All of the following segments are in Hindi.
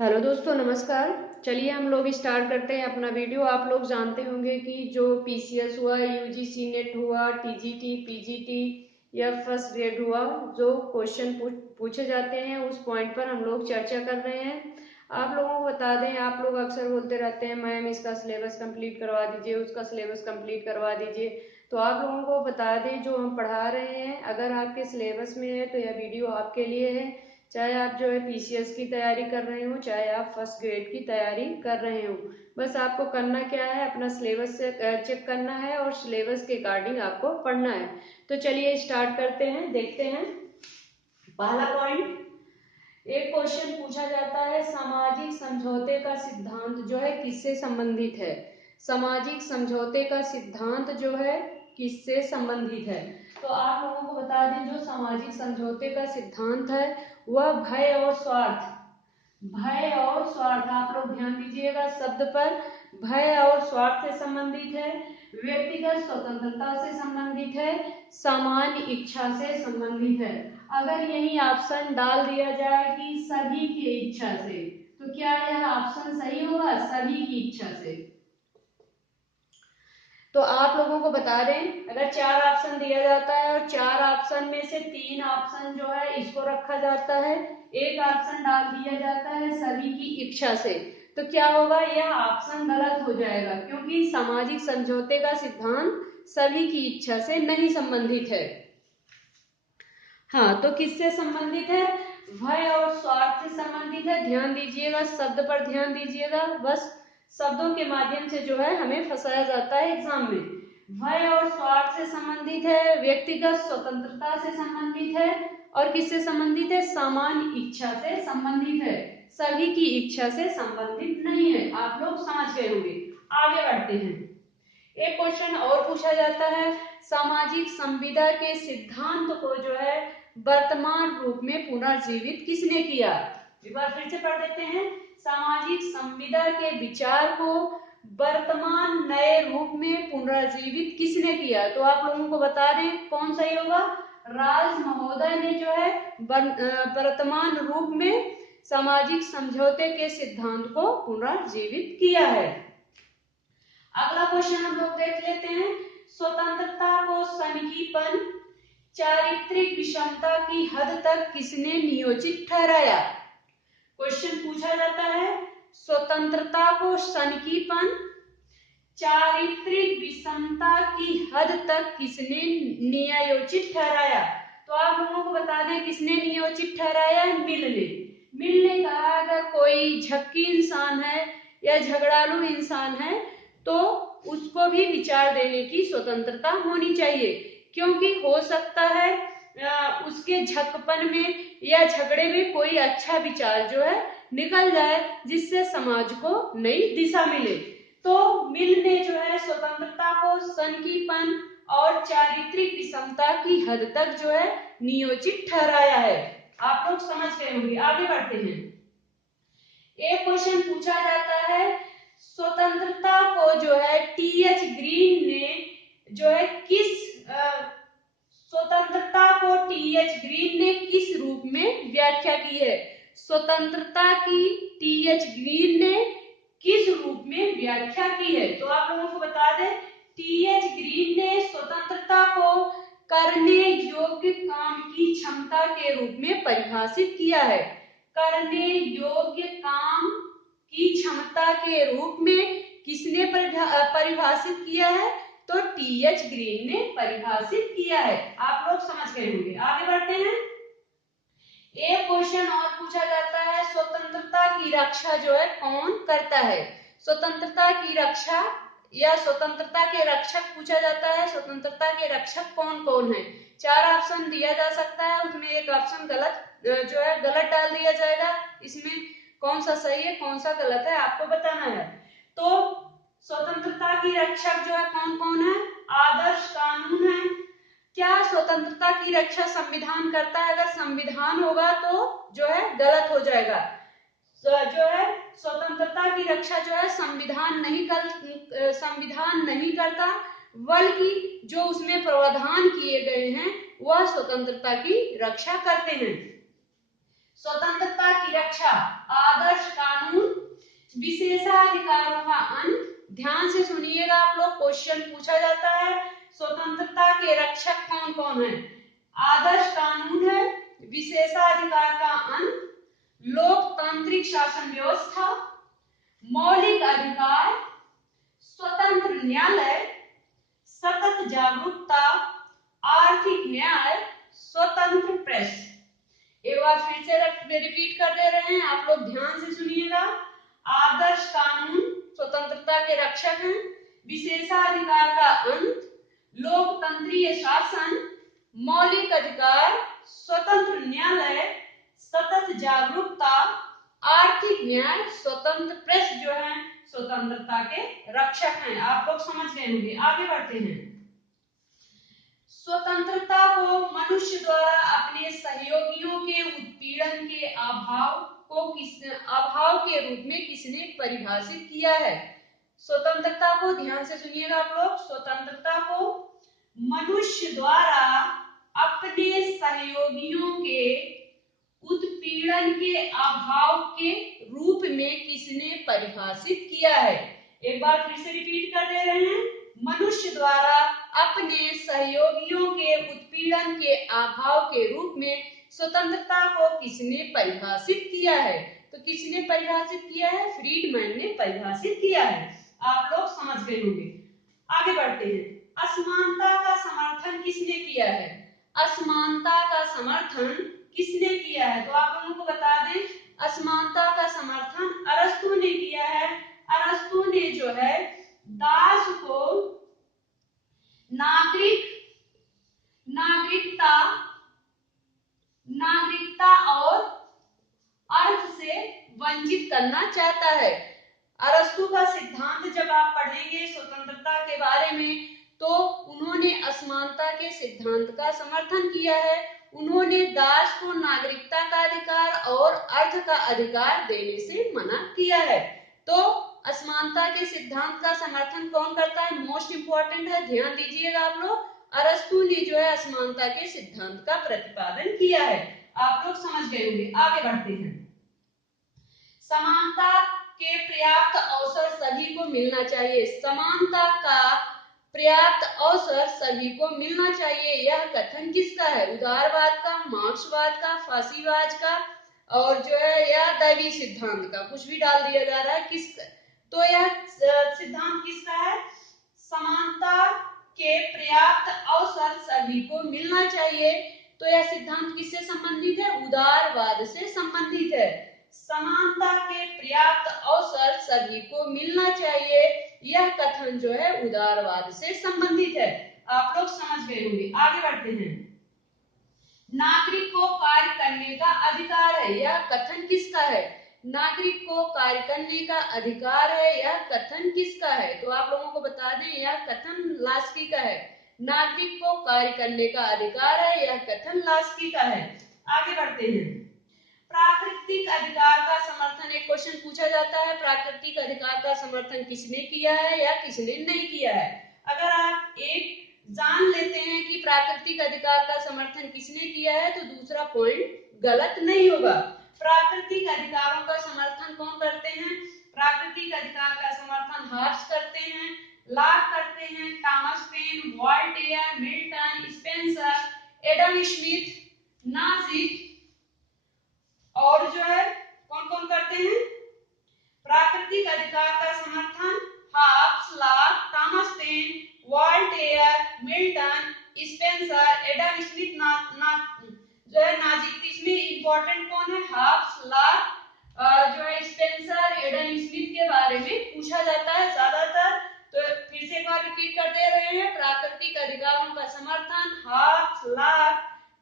हेलो दोस्तों, नमस्कार। चलिए हम लोग स्टार्ट करते हैं अपना वीडियो। आप लोग जानते होंगे कि जो पीसीएस हुआ, यूजीसी नेट हुआ, टीजीटी, पीजीटी या फर्स्ट ग्रेड हुआ, जो क्वेश्चन पूछे जाते हैं उस पॉइंट पर हम लोग चर्चा कर रहे हैं। आप लोगों को बता दें, आप लोग अक्सर बोलते रहते हैं मैम इसका सिलेबस कंप्लीट करवा दीजिए, उसका सिलेबस कंप्लीट करवा दीजिए। तो आप लोगों को बता दें, जो हम पढ़ा रहे हैं अगर आपके सिलेबस में है तो यह वीडियो आपके लिए है। चाहे आप जो है पीसीएस की तैयारी कर रहे हो, चाहे आप फर्स्ट ग्रेड की तैयारी कर रहे हो, बस आपको करना क्या है, अपना सिलेबस से चेक करना है और सिलेबस के अकॉर्डिंग आपको पढ़ना है। तो चलिए स्टार्ट करते हैं, देखते हैं। पहला पॉइंट, एक क्वेश्चन पूछा जाता है सामाजिक समझौते का सिद्धांत जो है किससे संबंधित है। सामाजिक समझौते का सिद्धांत जो है किससे संबंधित है। तो आप लोगों को बता दें, जो सामाजिक समझौते का सिद्धांत है वह भय और स्वार्थ, भय और स्वार्थ, आप लोग ध्यान दीजिएगा शब्द पर, भय और स्वार्थ से संबंधित है, व्यक्तिगत स्वतंत्रता से संबंधित है, सामान्य इच्छा से संबंधित है। अगर यही ऑप्शन डाल दिया जाए कि सभी की इच्छा से, तो क्या यह ऑप्शन सही होगा? सभी की इच्छा से। तो आप लोगों को बता दें, अगर 4 ऑप्शन दिया जाता है और 4 ऑप्शन में से 3 ऑप्शन जो है इसको रखा जाता है, एक ऑप्शन डाल दिया जाता है सभी की इच्छा से, तो क्या होगा? यह ऑप्शन गलत हो जाएगा, क्योंकि सामाजिक समझौते का सिद्धांत सभी की इच्छा से नहीं संबंधित है। हाँ, तो किससे संबंधित है? भय और स्वार्थ से संबंधित है। ध्यान दीजिएगा, शब्द पर ध्यान दीजिएगा, बस शब्दों के माध्यम से जो है हमें फंसाया जाता है एग्जाम में। भय और स्वार्थ से संबंधित है, व्यक्तिगत स्वतंत्रता से संबंधित है, और किससे संबंधित है? सामान्य इच्छा से संबंधित है, सभी की इच्छा से संबंधित नहीं है। आप लोग समझ गए होंगे। आगे बढ़ते हैं। एक क्वेश्चन और पूछा जाता है, सामाजिक संविदा के सिद्धांत को जो है वर्तमान रूप में पुनर्जीवित किसने किया? एक बार फिर से पढ़ देते हैं। सामाजिक संविदा के विचार को वर्तमान नए रूप में पुनर्जीवित किसने किया? तो आप लोगों को बता दें कौन सही होगा। राज महोदय ने जो है वर्तमान रूप में सामाजिक समझौते के सिद्धांत को पुनर्जीवित किया है। अगला क्वेश्चन हम लोग देख लेते हैं। स्वतंत्रता को सनकीपन, चारित्रिक विषमता की हद तक किसने नियोजित ठहराया? क्वेश्चन पूछा जाता है, स्वतंत्रता को सनकीपन, चारित्रिक विषमता की हद तक किसने नियोजित ठहराया? तो आप लोगों को बता दें किसने नियोजित ठहराया? मिल ने। मिल ने कहा अगर कोई झक्की इंसान है या झगड़ालू इंसान है तो उसको भी विचार देने की स्वतंत्रता होनी चाहिए, क्योंकि हो सकता है उसके झकपन में या झगड़े में कोई अच्छा विचार जो है निकल जाए, जिससे समाज को नई दिशा मिले। तो मिल ने जो है स्वतंत्रता को सनकीपन और चारित्रिक विषमता की हद तक जो है नियोजित ठहराया है। आप लोग समझ गए होंगे। आगे बढ़ते हैं। एक क्वेश्चन पूछा जाता है, स्वतंत्रता को जो है टीएच ग्रीन ने जो है स्वतंत्रता को टीएच ग्रीन ने किस रूप में व्याख्या की है? स्वतंत्रता की टीएच ग्रीन ने किस रूप में व्याख्या की है? तो आप लोगों को बता दें, टीएच ग्रीन ने स्वतंत्रता को करने योग्य काम की क्षमता के रूप में परिभाषित किया है। करने योग्य काम की क्षमता के रूप में किसने परिभाषित किया है? तो टीएच ग्रीन ने परिभाषित किया है। आप लोग समझ गए होंगे। आगे बढ़ते हैं। एक क्वेश्चन और पूछा जाता है, स्वतंत्रता की रक्षा जो है कौन करता है? स्वतंत्रता की रक्षा या स्वतंत्रता के रक्षक पूछा जाता है। स्वतंत्रता के रक्षक कौन कौन है? 4 ऑप्शन दिया जा सकता है, उसमें एक ऑप्शन गलत जो है गलत डाल दिया जाएगा। इसमें कौन सा सही है कौन सा गलत है आपको बताना है। तो स्वतंत्रता की रक्षक जो है कौन कौन है? आदर्श कानून है। क्या स्वतंत्रता की रक्षा संविधान करता है? अगर संविधान होगा तो जो है गलत हो जाएगा। जो है स्वतंत्रता की रक्षा जो है संविधान नहीं करता, बल्कि जो उसमें प्रावधान किए गए हैं वह स्वतंत्रता की रक्षा करते हैं। स्वतंत्रता की रक्षा, आदर्श कानून, विशेषाधिकारों का अंत। ध्यान से सुनिएगा आप लोग, क्वेश्चन पूछा जाता है स्वतंत्रता के रक्षक कौन कौन है। आदर्श कानून है, विशेषाधिकार का अंत, लोकतांत्रिक शासन व्यवस्था, मौलिक अधिकार, स्वतंत्र न्यायालय, सतत जागरूकता, आर्थिक न्याय, स्वतंत्र प्रेस। एक बार फिर से रिपीट कर दे रहे हैं, आप लोग ध्यान से सुनिएगा। आदर्श कानून स्वतंत्रता के रक्षक हैं, विशेषाधिकार का अंत, लोकतंत्रीय शासन, मौलिक अधिकार, स्वतंत्र न्यायालय, सतत जागरूकता, आर्थिक न्याय, स्वतंत्र प्रेस जो है स्वतंत्रता के रक्षक हैं। आप लोग समझ गए होंगे। आगे बढ़ते हैं। स्वतंत्रता को मनुष्य द्वारा अपने सहयोगियों के उत्पीड़न के अभाव के रूप में किसने परिभाषित किया है। स्वतंत्रता को ध्यान से सुनिएगा आप लोग। स्वतंत्रता को मनुष्य द्वारा अपने सहयोगियों के उत्पीड़न के अभाव के रूप में किसने परिभाषित किया है। एक बार फिर से रिपीट कर दे रहे हैं। मनुष्य द्वारा अपने सहयोगियों के उत्पीड़न के अभाव के रूप में स्वतंत्रता को किसने परिभाषित किया है। तो किसने परिभाषित किया है? फ्रीडमैन ने परिभाषित किया है। आप लोग समझ गए होंगे। आगे बढ़ते हैं। असमानता का समर्थन किसने किया है? असमानता का समर्थन किसने किया है? तो आप लोगों को बता दें, असमानता का समर्थन अरस्तु ने किया है। अरस्तु ने जो है दास को नागरिकता और अर्थ से वंचित करना चाहता है। अरस्तु का सिद्धांत जब आप पढ़ेंगे स्वतंत्रता के बारे में, तो उन्होंने असमानता के सिद्धांत का समर्थन किया है। उन्होंने दास को नागरिकता का अधिकार और अर्थ का अधिकार देने से मना किया है। तो असमानता के सिद्धांत का समर्थन कौन करता है? मोस्ट इंपॉर्टेंट है, ध्यान दीजिएगा आप लोग। अरस्तु ने जो है असमानता के सिद्धांत का प्रतिपादन किया है। आप लोग समझ गए होंगे। आगे बढ़ते हैं। समानता के पर्याप्त अवसर सभी को मिलना चाहिए। समानता का पर्याप्त अवसर सभी को मिलना चाहिए, यह कथन किसका है? उदारवाद का, मार्क्सवाद का, फासीवाद का, और जो है यह दैवी सिद्धांत का, कुछ भी डाल दिया जा रहा है। किसका? तो यह सिद्धांत किसका है? समानता के पर्याप्त अवसर सभी को मिलना चाहिए। तो यह सिद्धांत किससे संबंधित है? उदारवाद से संबंधित है। समानता के पर्याप्त अवसर सभी को मिलना चाहिए, यह कथन जो है उदारवाद से संबंधित है। आप लोग समझ गए होंगे। आगे बढ़ते हैं। नागरिक को कार्य करने का अधिकार है, यह कथन किसका है? नागरिक को कार्य करने का अधिकार है, यह कथन किसका है? तो आप लोगों को बता दें, यह कथन लास्की का है। नागरिक को कार्य करने का अधिकार है, यह कथन लास्की का है। आगे बढ़ते हैं। प्राकृतिक अधिकार का समर्थन, एक क्वेश्चन पूछा जाता है, प्राकृतिक अधिकार का समर्थन किसने किया है या किसने नहीं किया है। अगर आप एक जान लेते हैं कि प्राकृतिक अधिकार का समर्थन किसने किया है, तो दूसरा पॉइंट गलत नहीं होगा। प्राकृतिक अधिकारों का समर्थन कौन करते हैं? प्राकृतिक अधिकार का समर्थन हाब्स करते हैं, लॉक करते हैं, Thomas Paine, Voltaire, Milton, Spencer, Adam Smith, नाजिक, और जो है कौन कौन करते हैं? प्राकृतिक अधिकार का समर्थन halves, lock, Thomas Paine, Voltaire, Milton, Spencer, Adam Smith, जो है नाजिक। इसमें इंपॉर्टेंट कौन है? हाब्स, लॉक, जो है स्पेंसर, एडम स्मिथ के बारे में पूछा जाता है ज्यादातर। तो फिर से एक बार रिपीट कर दे रहे हैं। प्राकृतिक अधिकारों का समर्थन halves, lock,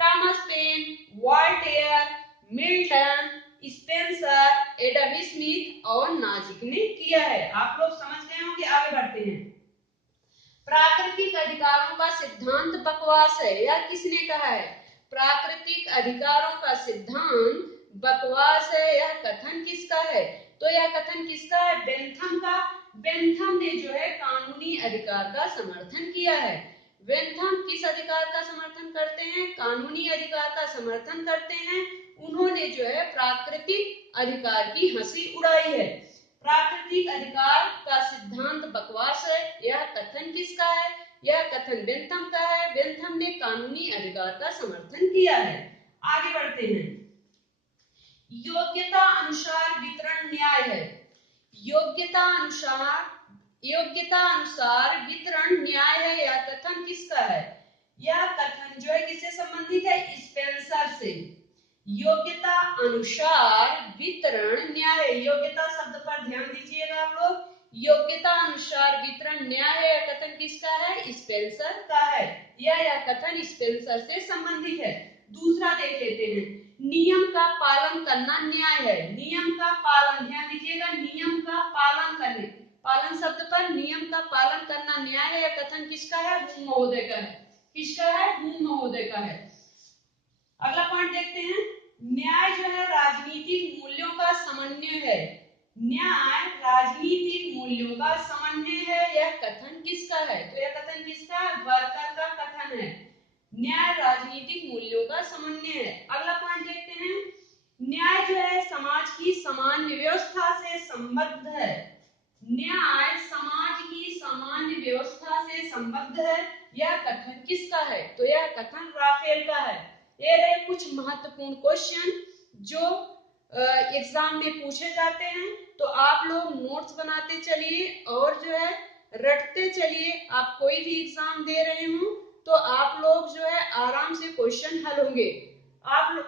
Thomas Paine, Voltaire, Milton, Spencer, Adam Smith और नाजिक ने किया है। आप लोग समझ गए होंगे। आगे बढ़ते हैं। प्राकृतिक अधिकारों का सिद्धांत बकवास है, यह किसने कहा है? प्राकृतिक अधिकारों का सिद्धांत बकवास है, यह कथन किसका है? तो यह कथन किसका है? बेंथम का। बेंथम ने जो है कानूनी अधिकार का समर्थन किया है। बेंथम किस अधिकार का समर्थन करते हैं? कानूनी अधिकार का समर्थन करते हैं। उन्होंने जो है प्राकृतिक अधिकार की हंसी उड़ाई है। प्राकृतिक अधिकार का सिद्धांत बकवास है, यह कथन किसका है? यह कथन बेंथम का है। बेंथम ने कानूनी अधिकार का समर्थन किया है। आगे बढ़ते हैं। योग्यता अनुसार वितरण न्याय है। योग्यता अनुसार वितरण न्याय है, यह कथन किसका है? यह कथन जो है किससे संबंधित है? स्पेंसर से। योग्यता अनुसार वितरण न्याय। योग्यता शब्द पर ध्यान दीजिएगा आप लोग। योग्यता अनुसार वितरण न्याय, यह कथन किसका है? स्पेंसर का है। यह कथन स्पेंसर से संबंधित है। दूसरा देख लेते हैं। नियम का पालन करना न्याय है। नियम का पालन, ध्यान दीजिएगा, नियम का पालन करने, पालन शब्द पर नियम का पालन करना न्याय है, यह कथन किसका है? हुम महोदय का है। किसका है? हुम महोदय का है। अगला पॉइंट देखते हैं। न्याय जो है राजनीतिक मूल्यों का समन्वय है। न्याय राजनीतिक मूल्यों का समन्वय है, यह कथन किसका है? तो यह कथन किसका है? वर्कर का कथन है। न्याय राजनीतिक मूल्यों का समन्वय है। अगला पॉइंट देखते हैं। न्याय जो है समाज की सामान्य व्यवस्था से संबद्ध है। न्याय समाज की सामान्य व्यवस्था से संबद्ध है, यह कथन किसका है? तो यह कथन राफेल का है। ये रहे कुछ महत्वपूर्ण क्वेश्चन जो एग्जाम में पूछे जाते हैं। तो आप लोग नोट्स बनाते चलिए और जो है रटते चलिए। आप कोई भी एग्जाम दे रहे हो तो आप लोग जो है आराम से क्वेश्चन हल होंगे। आप लोग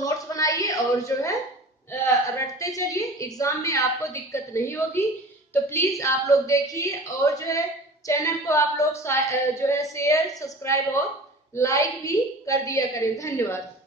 नोट्स बनाइए और जो है रटते चलिए, एग्जाम में आपको दिक्कत नहीं होगी। तो प्लीज आप लोग देखिए और जो है चैनल को आप लोग जो है शेयर, सब्सक्राइब और लाइक भी कर दिया करें। धन्यवाद।